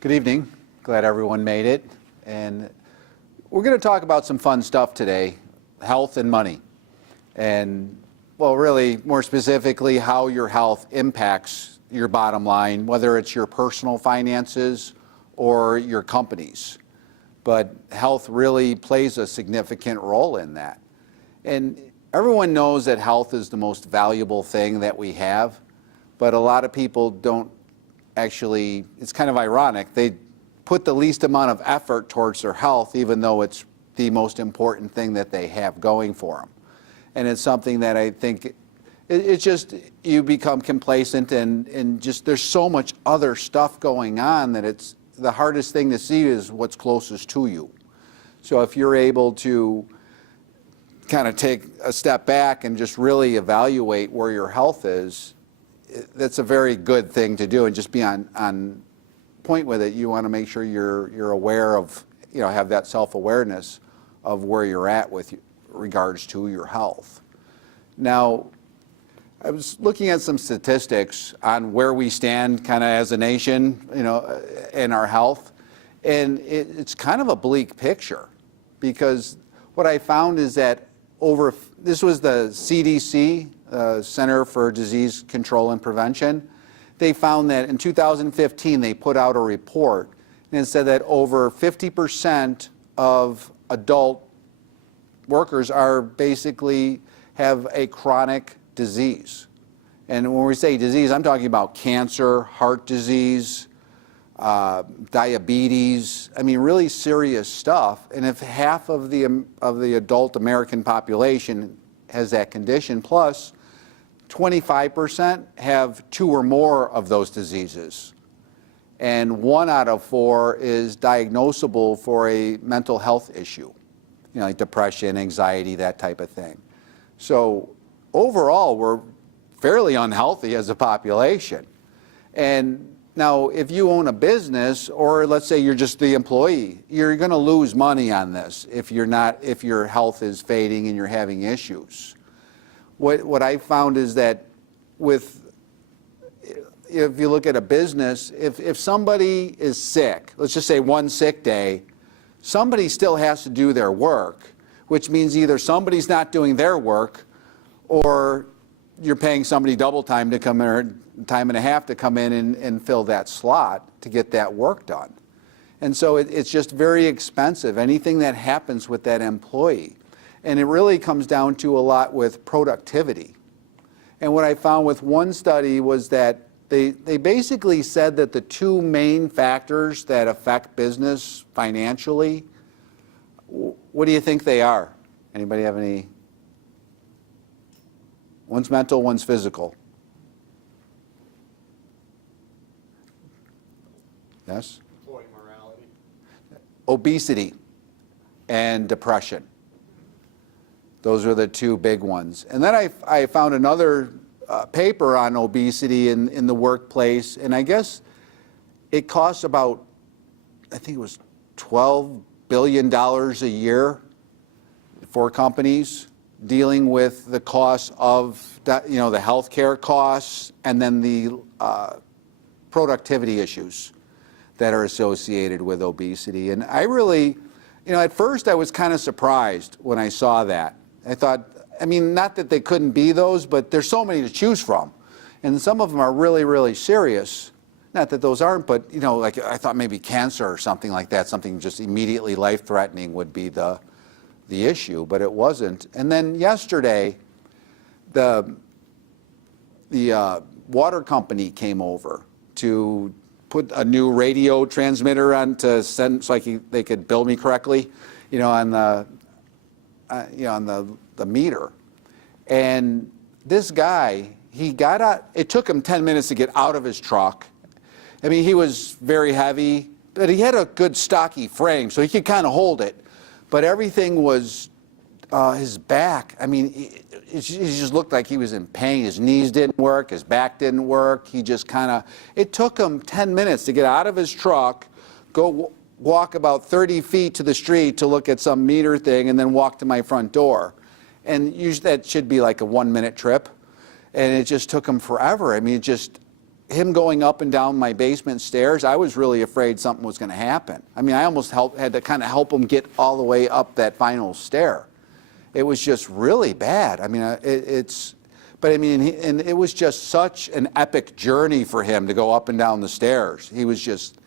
Good evening. Glad everyone made it. And we're going to talk about some fun stuff today, health and money. And, well, really, more specifically, how your health impacts your bottom line, whether it's your personal finances or your company's. But health really plays a significant role in that. And everyone knows that health is the most valuable thing that we have, but a lot of people don't actually, it's kind of ironic, they put the least amount of effort towards their health, even though it's the most important thing that they have going for them. And it's something that I think, it's just, you become complacent and just, there's so much other stuff going on that it's, the hardest thing to see is what's closest to you. So if you're able to kind of take a step back and just really evaluate where your health is, that's a very good thing to do, and just be on point with it. You want to make sure you're aware of, have that self-awareness of where you're at with regards to your health. Now, I was looking at some statistics on where we stand kind of as a nation, in our health, and it's kind of a bleak picture, because what I found is that this was the CDC, Center for Disease Control and Prevention. They found that in 2015, they put out a report, and it said that over 50% of adult workers are basically have a chronic disease. And when we say disease, I'm talking about cancer, heart disease, diabetes, really really stuff. And if half of the adult American population has that condition, plus 25% have 2 or more of those diseases. And 1 out of 4 is diagnosable for a mental health issue, like depression, anxiety, that type of thing. So overall, we're fairly unhealthy as a population. And now, if you own a business, or let's say you're just the employee, you're going to lose money on this if your health is fading and you're having issues. What I found is that if you look at a business, if somebody is sick, let's just say 1 sick day, somebody still has to do their work, which means either somebody's not doing their work, or you're paying somebody double time to come in, or time and a half to come in and fill that slot to get that work done. And so it's just very expensive, anything that happens with that employee. And it really comes down to a lot with productivity. And what I found with one study was that they basically said that the 2 main factors that affect business financially, what do you think they are? Anybody have any? One's mental, one's physical. Yes? Employee morality. Obesity and depression. Those are the 2 big ones. And then I found another paper on obesity in the workplace, and I guess it costs about, I think it was $12 billion a year for companies, dealing with the cost of the healthcare costs, and then the productivity issues that are associated with obesity. And I really, at first I was kind of surprised when I saw that. I thought, not that they couldn't be those, but there's so many to choose from. And some of them are really, really serious. Not that those aren't, but, like I thought maybe cancer or something like that, something just immediately life-threatening would be the issue, but it wasn't. And then yesterday, the water company came over to put a new radio transmitter on to send, so they could bill me correctly, on the meter. And this guy, he got out, it took him 10 minutes to get out of his truck. He was very heavy, but he had a good stocky frame, so he could kind of hold it. But everything was, his back, it just looked like he was in pain. His knees didn't work, his back didn't work. He just it took him 10 minutes to get out of his truck, go walk about 30 feet to the street to look at some meter thing, and then walk to my front door. And usually that should be like a 1-minute trip. And it just took him forever. him going up and down my basement stairs, I was really afraid something was going to happen. I mean, I almost had to kind of help him get all the way up that final stair. It was just really bad. I mean, but I mean, and it was just such an epic journey for him to go up and down the stairs. He was just,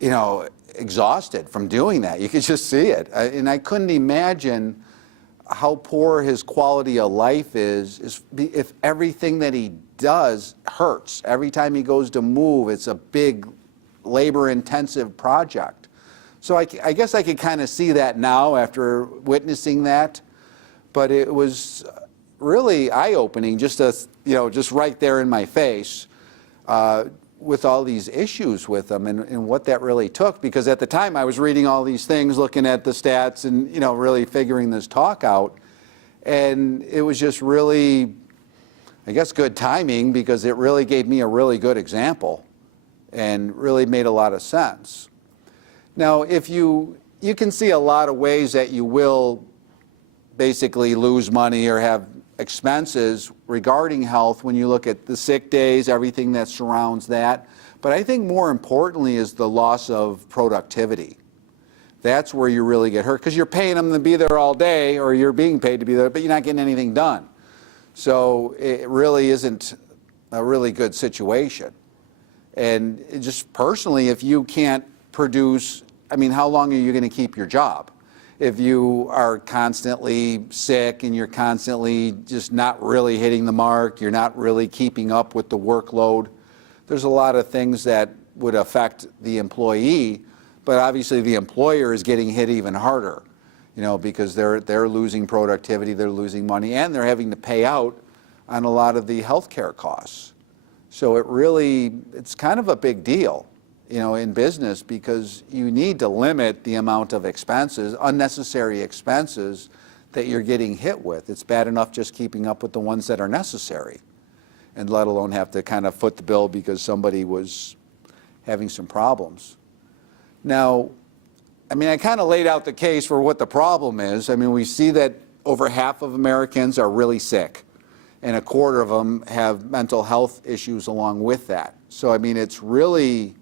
you know, exhausted from doing that. You could just see it. And I couldn't imagine how poor his quality of life is if everything that he does hurts. Every time he goes to move, it's a big labor-intensive project. So I guess I could kind of see that now after witnessing that, but it was really eye-opening, just right there in my face, with all these issues with them and what that really took. Because at the time I was reading all these things, looking at the stats, and really figuring this talk out, and it was just really, I guess, good timing, because it really gave me a really good example and really made a lot of sense. Now, if you can see a lot of ways that you will basically lose money or have expenses regarding health when you look at the sick days, everything that surrounds that. But I think more importantly is the loss of productivity. That's where you really get hurt, because you're paying them to be there all day, or you're being paid to be there, but you're not getting anything done. So it really isn't a really good situation. And just personally, if you can't produce, I mean, how long are you going to keep your job? If you are constantly sick and you're constantly just not really hitting the mark, you're not really keeping up with the workload, there's a lot of things that would affect the employee, but obviously the employer is getting hit even harder, because they're losing productivity, they're losing money, and they're having to pay out on a lot of the healthcare costs. So it's kind of a big deal, in business, because you need to limit the amount of expenses, unnecessary expenses that you're getting hit with. It's bad enough just keeping up with the ones that are necessary, and let alone have to kind of foot the bill because somebody was having some problems. Now, I mean, I kind of laid out the case for what the problem is. I mean, we see that over half of Americans are really sick, and a quarter of them have mental health issues along with that. So, I mean, it's really,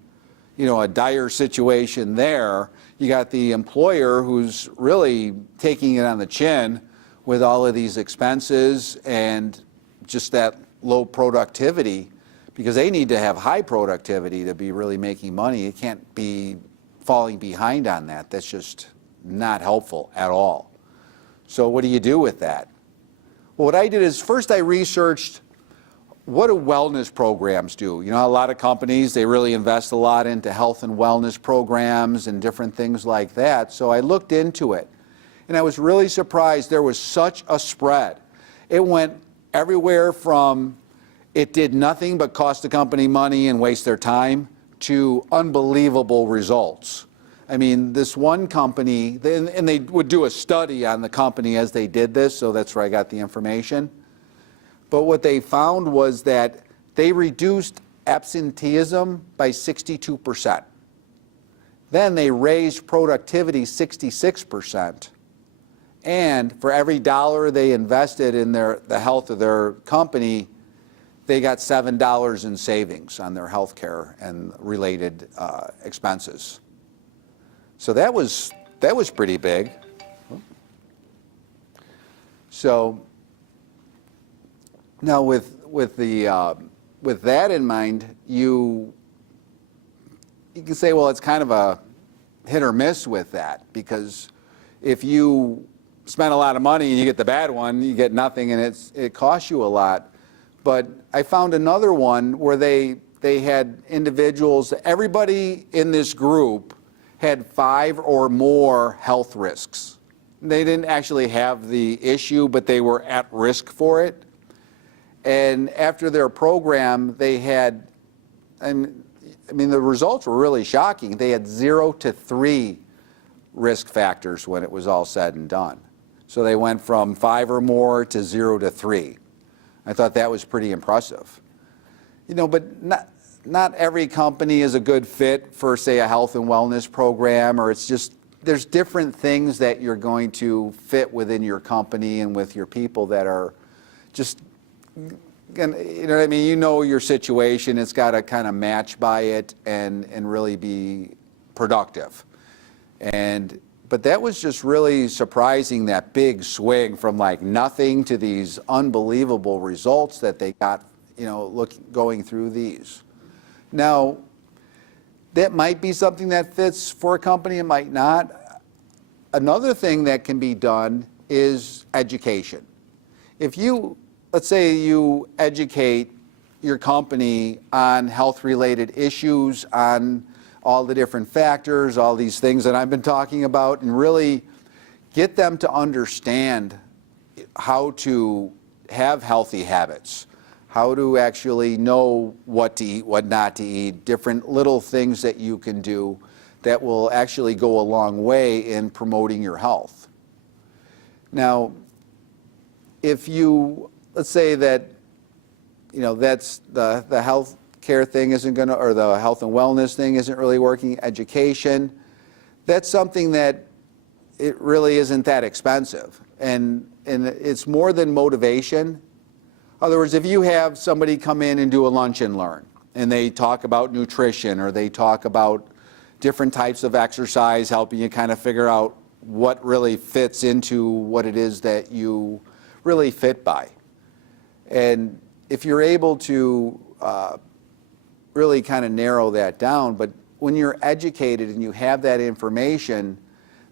a dire situation there. You got the employer who's really taking it on the chin with all of these expenses and just that low productivity, because they need to have high productivity to be really making money. It can't be falling behind on that. That's just not helpful at all. So what do you do with that? Well, what I did is first I researched, what do wellness programs do? A lot of companies, they really invest a lot into health and wellness programs and different things like that. So I looked into it, and I was really surprised there was such a spread. It went everywhere from it did nothing but cost the company money and waste their time to unbelievable results. I mean, this one company, and they would do a study on the company as they did this, so that's where I got the information. But what they found was that they reduced absenteeism by 62%. Then they raised productivity 66%. And for every dollar they invested in the health of their company, they got $7 in savings on their health care and related expenses. So that was pretty big. So now with that in mind, you can say, well, it's kind of a hit or miss with that, because if you spend a lot of money and you get the bad one, you get nothing, and it costs you a lot. But I found another one where they had individuals, everybody in this group had 5 or more health risks. They didn't actually have the issue, but they were at risk for it. And after their program, they had, I mean, the results were really shocking. They had 0 to 3 risk factors when it was all said and done. So they went from 5 or more to 0 to 3. I thought that was pretty impressive. But not every company is a good fit for, say, a health and wellness program, or it's just, there's different things that you're going to fit within your company and with your people that are just and you know what I mean, you know your situation, it's got to kind of match by it and really be productive. But that was just really surprising, that big swing from like nothing to these unbelievable results that they got, you know, going through these. Now, that might be something that fits for a company, it might not. Another thing that can be done is education. If you, let's say you educate your company on health-related issues, on all the different factors, all these things that I've been talking about, and really get them to understand how to have healthy habits, how to actually know what to eat, what not to eat, different little things that you can do that will actually go a long way in promoting your health. Now, if you, let's say that, you know, that's the health care thing isn't going to, or the health and wellness thing isn't really working, education, that's something that it really isn't that expensive. And it's more than motivation. In other words, if you have somebody come in and do a lunch and learn, and they talk about nutrition, or they talk about different types of exercise, helping you kind of figure out what really fits into what it is that you really fit by. And if you're able to really kind of narrow that down, but when you're educated and you have that information,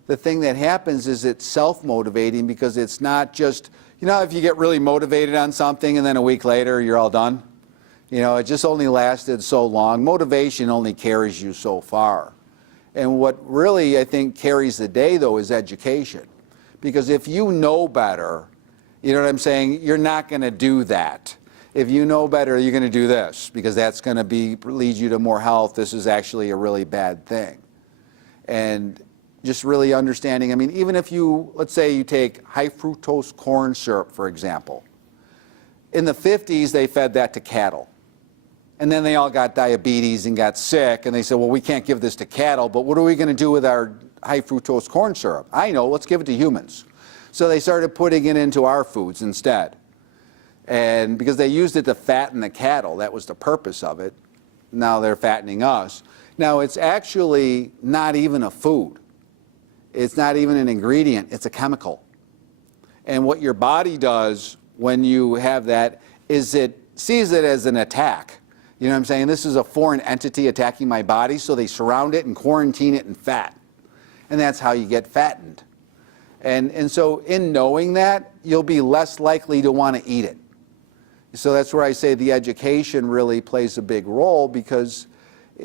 the thing that happens is it's self-motivating, because it's not just, you know, if you get really motivated on something and then a week later you're all done, you know, it just only lasted so long. Motivation only carries you so far. And what really, I think, carries the day, though, is education. Because if you know better, you know what I'm saying, you're not going to do that. If you know better, you're going to do this, because that's going to lead you to more health. This is actually a really bad thing. And just really understanding, I mean, even if you, let's say you take high fructose corn syrup, for example. In the 50s, they fed that to cattle. And then they all got diabetes and got sick, and they said, well, we can't give this to cattle, but what are we going to do with our high fructose corn syrup? I know, let's give it to humans. So they started putting it into our foods instead. And because they used it to fatten the cattle, that was the purpose of it. Now they're fattening us. Now it's actually not even a food. It's not even an ingredient, it's a chemical. And what your body does when you have that is it sees it as an attack. You know what I'm saying? This is a foreign entity attacking my body, so they surround it and quarantine it in fat. And that's how you get fattened. And so in knowing that, you'll be less likely to want to eat it. So that's where I say the education really plays a big role, because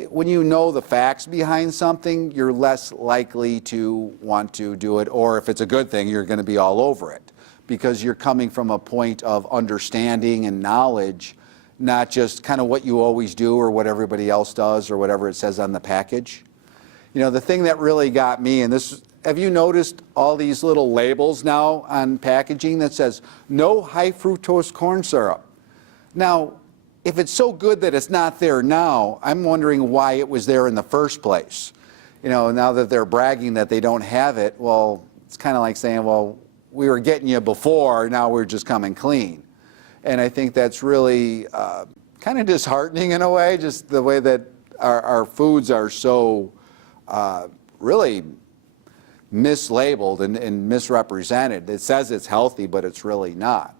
when you know the facts behind something, you're less likely to want to do it, or if it's a good thing, you're going to be all over it, because you're coming from a point of understanding and knowledge, not just kind of what you always do or what everybody else does or whatever it says on the package. You know, the thing that really got me, and this, have you noticed all these little labels now on packaging that says no high fructose corn syrup? Now, if it's so good that it's not there now, I'm wondering why it was there in the first place. You know, now that they're bragging that they don't have it, well, it's kind of like saying, well, we were getting you before, now we're just coming clean. And I think that's really kind of disheartening in a way, just the way that our foods are so really mislabeled and misrepresented. It says it's healthy, but it's really not.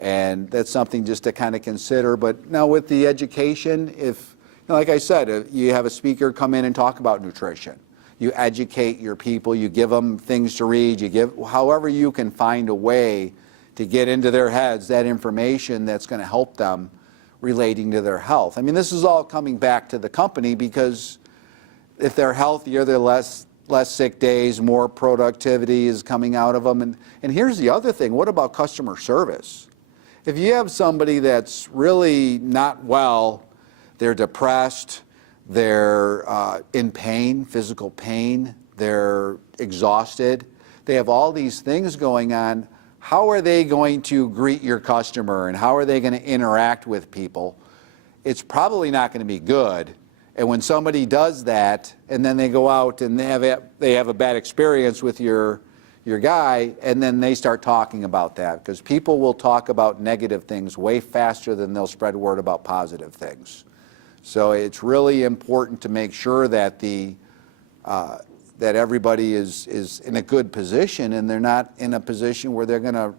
And that's something just to kind of consider. But now with the education, if, like I said, if you have a speaker come in and talk about nutrition, you educate your people, you give them things to read, you give, however you can find a way to get into their heads that information that's going to help them relating to their health. I mean, this is all coming back to the company, because if they're healthier, they're less sick days, more productivity is coming out of them. And here's the other thing, what about customer service? If you have somebody that's really not well, they're depressed, they're in pain, physical pain, they're exhausted, they have all these things going on, how are they going to greet your customer and how are they going to interact with people? It's probably not going to be good. And when somebody does that and then they go out and they have a bad experience with your your guy, and then they start talking about that, because people will talk about negative things way faster than they'll spread word about positive things. So it's really important to make sure that that everybody is in a good position, and they're not in a position where they're going to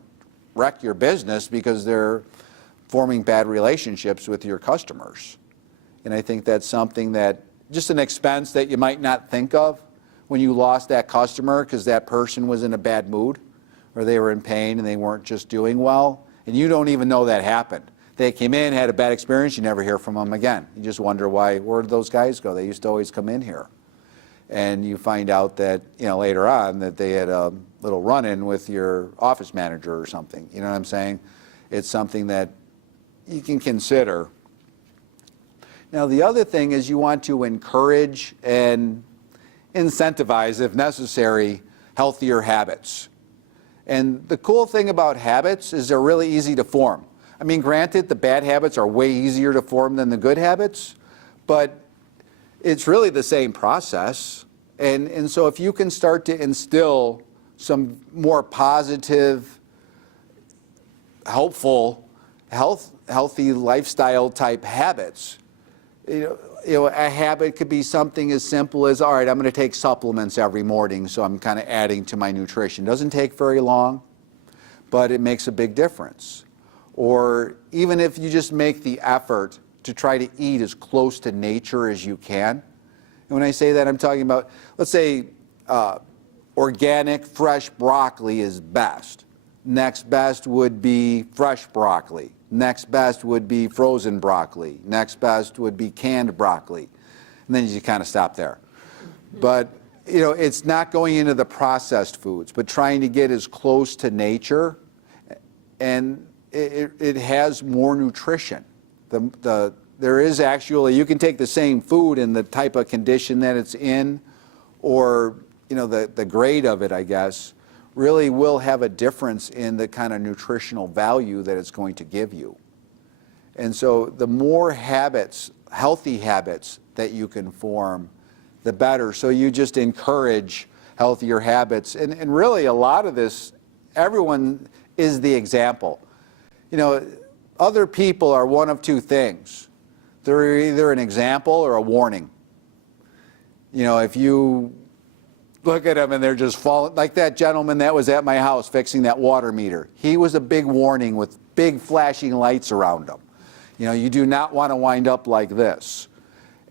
wreck your business because they're forming bad relationships with your customers. And I think that's something that, just an expense that you might not think of when you lost that customer because that person was in a bad mood or they were in pain and they weren't just doing well, and you don't even know that happened. They came in, had a bad experience, you never hear from them again. You just wonder why, where did those guys go? They used to always come in here. And you find out that, later on that they had a little run-in with your office manager or something. You know what I'm saying? It's something that you can consider. Now, the other thing is you want to encourage and incentivize, if necessary, healthier habits. And the cool thing about habits is they're really easy to form. I mean, granted, the bad habits are way easier to form than the good habits, but it's really the same process. And so if you can start to instill some more positive, helpful, healthy lifestyle type habits, a habit could be something as simple as, all right, I'm going to take supplements every morning, so I'm kind of adding to my nutrition. Doesn't take very long, but it makes a big difference. Or even if you just make the effort to try to eat as close to nature as you can. And when I say that, I'm talking about, let's say, organic, fresh broccoli is best. Next best would be fresh broccoli. Next best would be frozen broccoli. Next best would be canned broccoli. And then you kind of stop there. But, it's not going into the processed foods, but trying to get as close to nature. And it has more nutrition. There is actually, you can take the same food and the type of condition that it's in, or, the grade of it, I guess, really will have a difference in the kind of nutritional value that it's going to give you. And so the more habits, healthy habits that you can form, the better. So you just encourage healthier habits. And really a lot of this, everyone is the example. Other people are one of two things. They're either an example or a warning. If you look at them and they're just falling, like that gentleman that was at my house fixing that water meter. He was a big warning with big flashing lights around him. You do not want to wind up like this.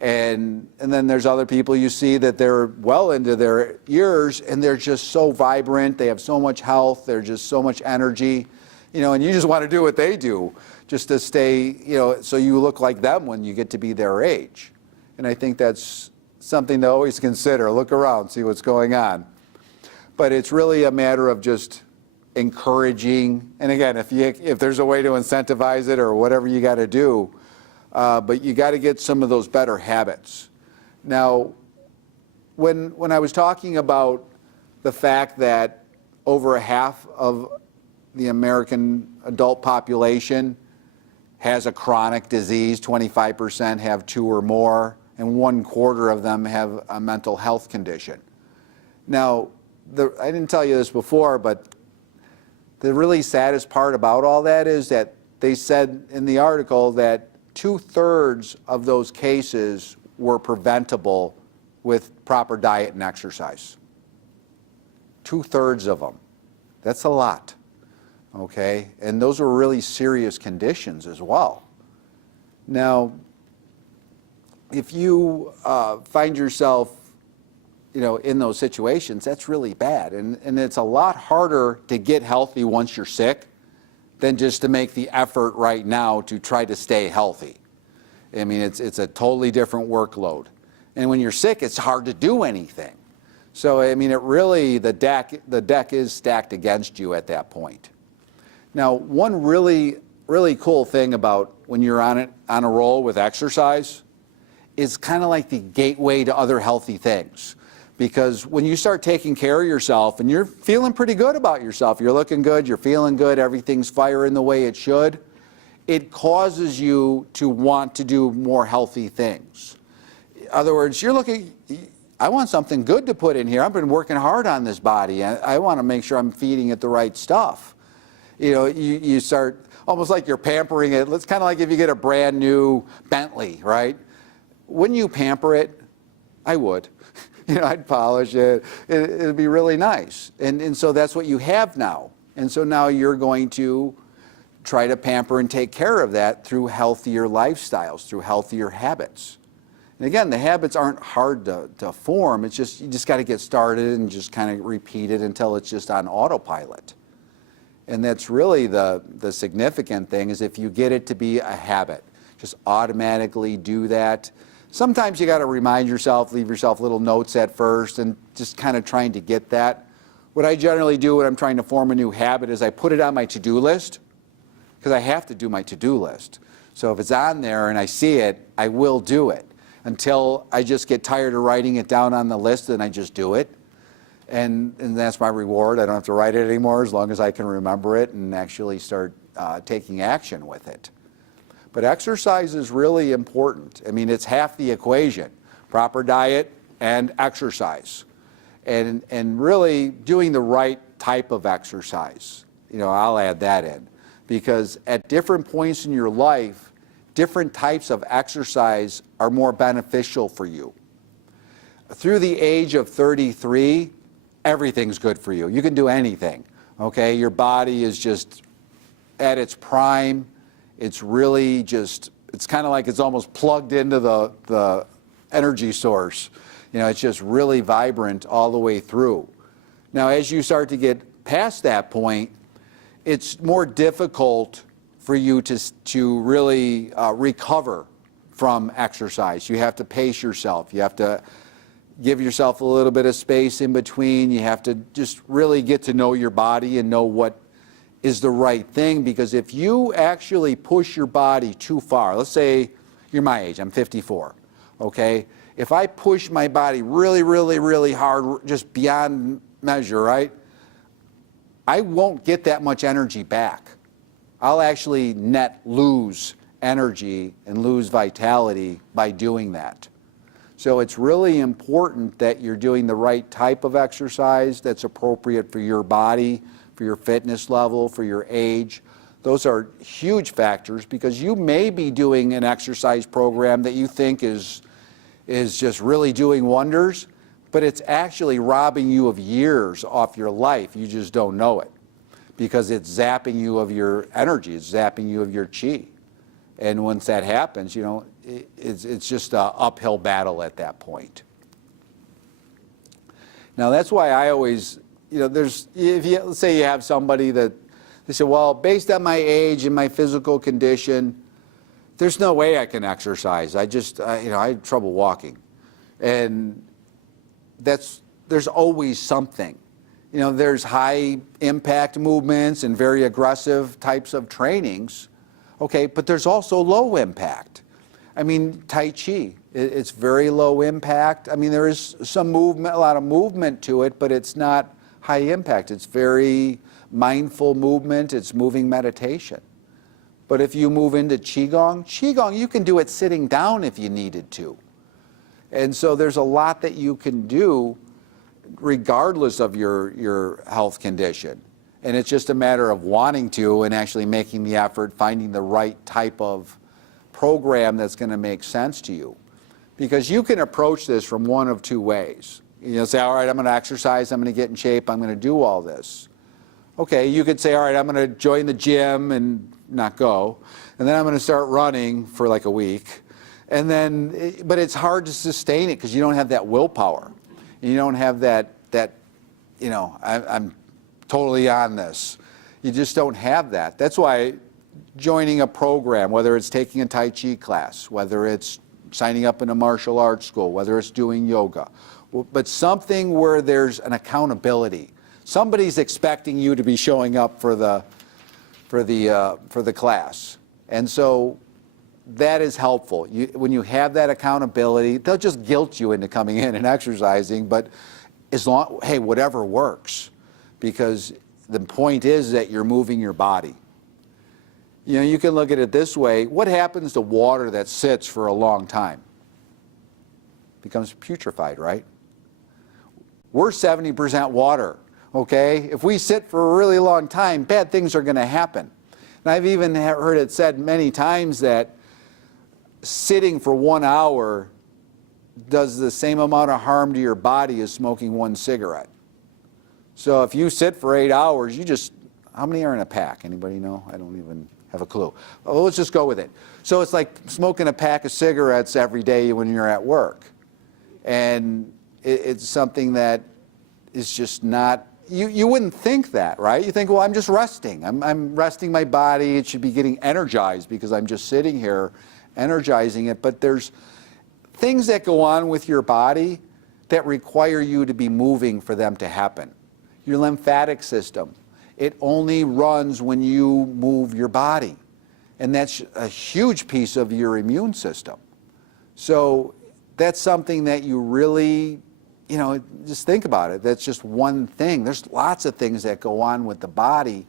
And then there's other people you see that they're well into their years and they're just so vibrant, they have so much health, they're just so much energy, and you just want to do what they do just to stay, so you look like them when you get to be their age. And I think that's something to always consider. Look around, see what's going on. But it's really a matter of just encouraging, and again, if there's a way to incentivize it or whatever you got to do, but you got to get some of those better habits. Now, when I was talking about the fact that over half of the American adult population has a chronic disease, 25% have 2 or more, and 1/4 of them have a mental health condition. Now, I didn't tell you this before, but the really saddest part about all that is that they said in the article that 2/3 of those cases were preventable with proper diet and exercise. 2/3 of them. That's a lot, okay? And those are really serious conditions as well. Now, if you find yourself, in those situations, that's really bad. And it's a lot harder to get healthy once you're sick than just to make the effort right now to try to stay healthy. I mean, it's a totally different workload. And when you're sick, it's hard to do anything. So, I mean, the deck is stacked against you at that point. Now, one really, really cool thing about when you're on a roll with exercise is kind of like the gateway to other healthy things. Because when you start taking care of yourself and you're feeling pretty good about yourself, you're looking good, you're feeling good, everything's firing the way it should, it causes you to want to do more healthy things. In other words, I want something good to put in here. I've been working hard on this body. I want to make sure I'm feeding it the right stuff. You know, you start almost like you're pampering it. It's kind of like if you get a brand new Bentley, right? Wouldn't you pamper it? I would. You know, I'd polish it. It'd be really nice. And so that's what you have now. And so now you're going to try to pamper and take care of that through healthier lifestyles, through healthier habits. And again, the habits aren't hard to form. It's just, you just got to get started and just kind of repeat it until it's just on autopilot. And that's really the significant thing, is if you get it to be a habit, just automatically do that. Sometimes you got to remind yourself, leave yourself little notes at first, and just kind of trying to get that. What I generally do when I'm trying to form a new habit is I put it on my to-do list, because I have to do my to-do list. So if it's on there and I see it, I will do it until I just get tired of writing it down on the list, and I just do it. And that's my reward. I don't have to write it anymore as long as I can remember it and actually start taking action with it. But exercise is really important. I mean, it's half the equation: proper diet and exercise. And really doing the right type of exercise. You know, I'll add that in, because at different points in your life, different types of exercise are more beneficial for you. Through the age of 33, everything's good for you. You can do anything, okay? Your body is just at its prime. It's really just, it's kind of like it's almost plugged into the energy source. You know, it's just really vibrant all the way through. Now, as you start to get past that point, it's more difficult for you to really recover from exercise. You have to pace yourself. You have to give yourself a little bit of space in between. You have to just really get to know your body and know what is the right thing, because if you actually push your body too far, let's say you're my age, I'm 54, okay? If I push my body really, really, really hard, just beyond measure, right, I won't get that much energy back. I'll actually net lose energy and lose vitality by doing that. So it's really important that you're doing the right type of exercise that's appropriate for your body, for your fitness level, for your age. Those are huge factors, because you may be doing an exercise program that you think is just really doing wonders, but it's actually robbing you of years off your life. You just don't know it, because it's zapping you of your energy. It's zapping you of your chi. And once that happens, you know, it's just an uphill battle at that point. Now, that's why I always, you know, let's say you have somebody that, they say, well, based on my age and my physical condition, there's no way I can exercise. I have trouble walking. And there's always something. You know, there's high impact movements and very aggressive types of trainings, okay, but there's also low impact. I mean, Tai Chi, it's very low impact. I mean, there is some movement, a lot of movement to it, but it's not high impact. It's very mindful movement. It's moving meditation. But if you move into Qigong, you can do it sitting down if you needed to. And so there's a lot that you can do regardless of your health condition. And it's just a matter of wanting to and actually making the effort, finding the right type of program that's going to make sense to you. Because you can approach this from one of two ways. You know, say, all right, I'm going to exercise, I'm going to get in shape, I'm going to do all this. Okay, you could say, all right, I'm going to join the gym and not go, and then I'm going to start running for like a week. And then, but it's hard to sustain it because you don't have that willpower. You don't have that you know, I'm totally on this. You just don't have that. That's why joining a program, whether it's taking a Tai Chi class, whether it's signing up in a martial arts school, whether it's doing yoga, but something where there's an accountability. Somebody's expecting you to be showing up for the class. And so that is helpful. When you have that accountability, they'll just guilt you into coming in and exercising, but hey, whatever works. Because the point is that you're moving your body. You know, you can look at it this way. What happens to water that sits for a long time? Becomes putrefied, right? we're 70% water, okay? If we sit for a really long time, bad things are going to happen. And I've even heard it said many times that sitting for 1 hour does the same amount of harm to your body as smoking 1 cigarette. So if you sit for 8 hours, how many are in a pack? Anybody know? I don't even have a clue. Well, let's just go with it. So it's like smoking a pack of cigarettes every day when you're at work. And it's something that is just not, you wouldn't think that, right? You think, well, I'm just resting. I'm resting my body. It should be getting energized because I'm just sitting here energizing it. But there's things that go on with your body that require you to be moving for them to happen. Your lymphatic system, it only runs when you move your body. And that's a huge piece of your immune system. So that's something that you really, just think about it. That's just one thing. There's lots of things that go on with the body.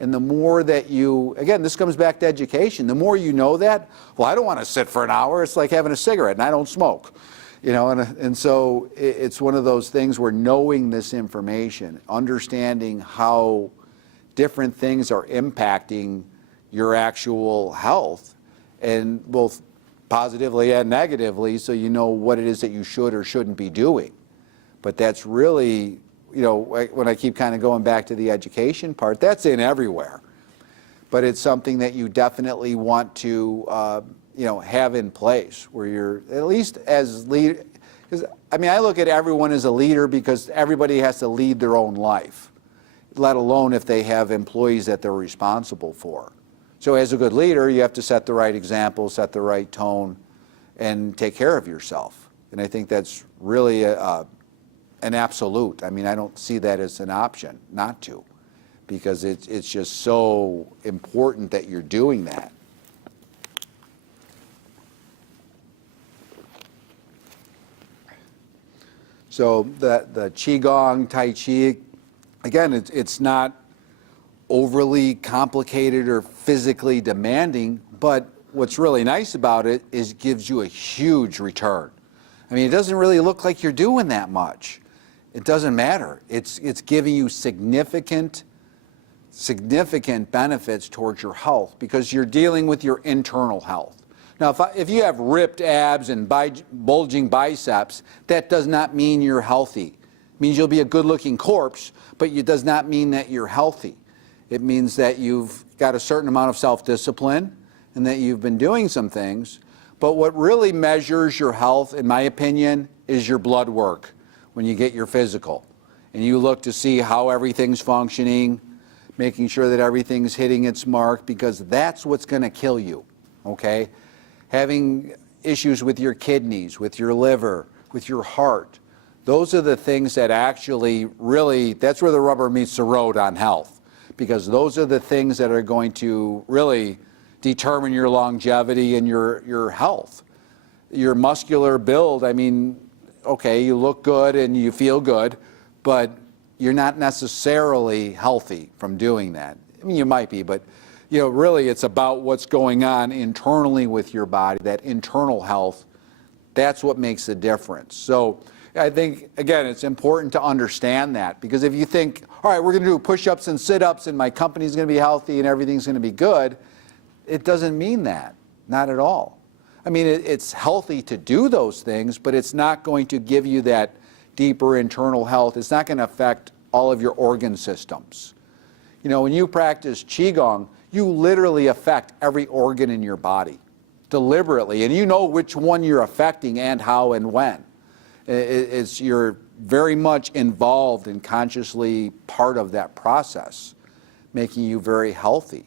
And the more that again, this comes back to education. The more you know that, well, I don't want to sit for an hour. It's like having a cigarette, and I don't smoke. And so it's one of those things where knowing this information, understanding how different things are impacting your actual health, and both positively and negatively, so you know what it is that you should or shouldn't be doing. But that's really, when I keep kind of going back to the education part, that's in everywhere. But it's something that you definitely want to, have in place where you're, at least as leader, because I look at everyone as a leader because everybody has to lead their own life, let alone if they have employees that they're responsible for. So as a good leader, you have to set the right example, set the right tone, and take care of yourself. And I think that's really an absolute. I don't see that as an option not to, because it's just so important that you're doing that. So the Qigong, Tai Chi, again, it's not overly complicated or physically demanding, but what's really nice about it is it gives you a huge return. It doesn't really look like you're doing that much. It doesn't matter. It's giving you significant benefits towards your health because you're dealing with your internal health. Now, if you have ripped abs and bulging biceps, that does not mean you're healthy. It means you'll be a good-looking corpse, but it does not mean that you're healthy. It means that you've got a certain amount of self-discipline and that you've been doing some things. But what really measures your health, in my opinion, is your blood work when you get your physical. And you look to see how everything's functioning, making sure that everything's hitting its mark, because that's what's going to kill you, okay? Having issues with your kidneys, with your liver, with your heart, those are the things that actually really, that's where the rubber meets the road on health, because those are the things that are going to really determine your longevity and your health. Your muscular build, okay, you look good and you feel good, but you're not necessarily healthy from doing that. You might be, but really it's about what's going on internally with your body, that internal health. That's what makes the difference. So I think, again, it's important to understand that, because if you think, all right, we're going to do push-ups and sit-ups and my company's going to be healthy and everything's going to be good, it doesn't mean that, not at all. It's healthy to do those things, but it's not going to give you that deeper internal health. It's not going to affect all of your organ systems. When you practice Qigong, you literally affect every organ in your body deliberately, and you know which one you're affecting and how and when. You're very much involved and consciously part of that process, making you very healthy.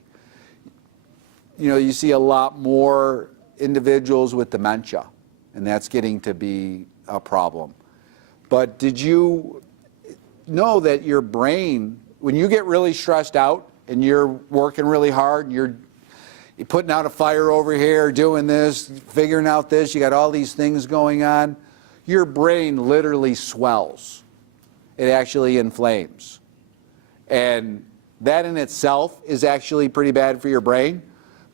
You see a lot more individuals with dementia, and that's getting to be a problem. But did you know that your brain, when you get really stressed out and you're working really hard, and you're putting out a fire over here, doing this, figuring out this, you got all these things going on, your brain literally swells. It actually inflames. And that in itself is actually pretty bad for your brain.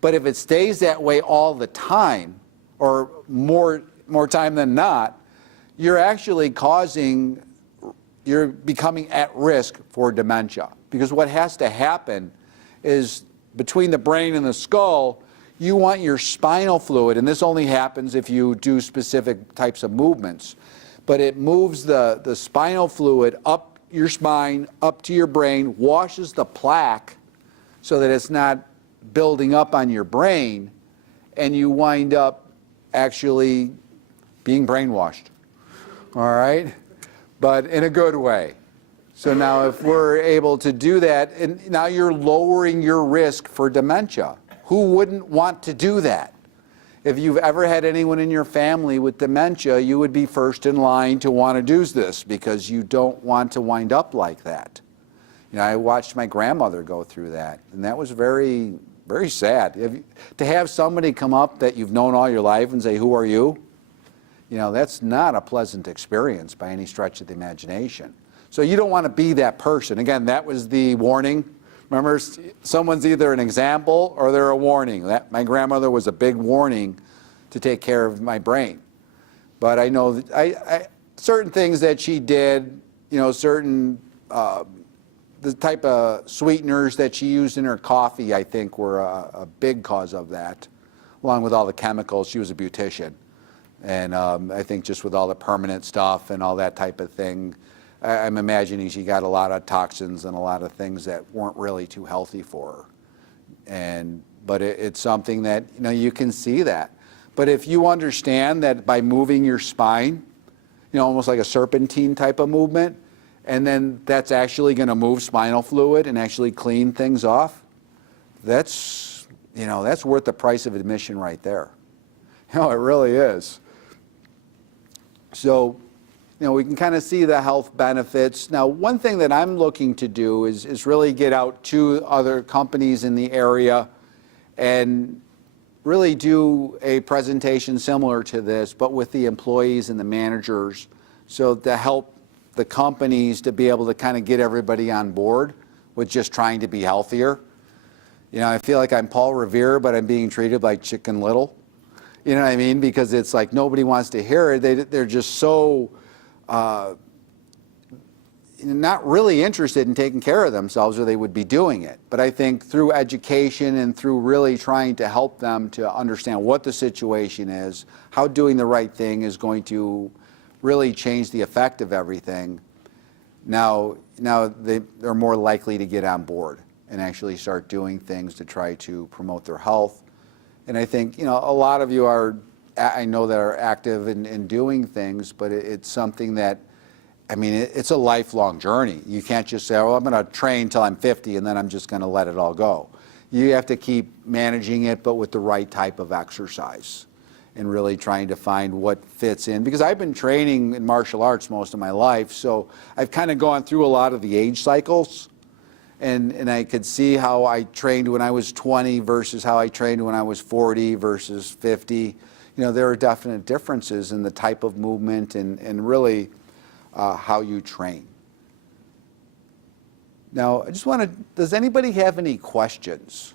But if it stays that way all the time, or more time than not, you're actually causing you're becoming at risk for dementia. Because what has to happen is between the brain and the skull, you want your spinal fluid, and this only happens if you do specific types of movements, but it moves the spinal fluid up your spine, up to your brain, washes the plaque so that it's not building up on your brain, and you wind up actually being brainwashed. All right? But in a good way. So now if we're able to do that, and now you're lowering your risk for dementia. Who wouldn't want to do that? If you've ever had anyone in your family with dementia, you would be first in line to want to do this because you don't want to wind up like that. You know, I watched my grandmother go through that, and that was very, very sad. To have somebody come up that you've known all your life and say, "Who are you?" You know, that's not a pleasant experience by any stretch of the imagination. So you don't want to be that person. Again, that was the warning. Remember, someone's either an example or they're a warning. My grandmother was a big warning to take care of my brain. But I know that certain things that she did, you know, certain, the type of sweeteners that she used in her coffee, I think were a big cause of that, along with all the chemicals. She was a beautician. And I think just with all the permanent stuff and all that type of thing, I'm imagining she got a lot of toxins and a lot of things that weren't really too healthy for her. But it's something that, you know, you can see that. But if you understand that by moving your spine, you know, almost like a serpentine type of movement, and then that's actually going to move spinal fluid and actually clean things off, that's, you know, that's worth the price of admission right there. You know, it really is. So, you know, we can kind of see the health benefits. Now, one thing that I'm looking to do is really get out to other companies in the area and really do a presentation similar to this, but with the employees and the managers, so to help the companies to be able to kind of get everybody on board with just trying to be healthier. You know, I feel like I'm Paul Revere, but I'm being treated like Chicken Little. You know what I mean? Because it's like nobody wants to hear it. They're just so not really interested in taking care of themselves, or they would be doing it. But I think through education and through really trying to help them to understand what the situation is, how doing the right thing is going to really change the effect of everything, now they're more likely to get on board and actually start doing things to try to promote their health. And I think, you know, a lot of you I know that are active in doing things, but it's something that, I mean, it's a lifelong journey. You can't just say, "Oh, I'm going to train till I'm 50 and then I'm just going to let it all go." You have to keep managing it, but with the right type of exercise and really trying to find what fits in. Because I've been training in martial arts most of my life, so I've kind of gone through a lot of the age cycles. And I could see how I trained when I was 20 versus how I trained when I was 40 versus 50. You know, there are definite differences in the type of movement and really how you train. Now, I just want to, does anybody have any questions?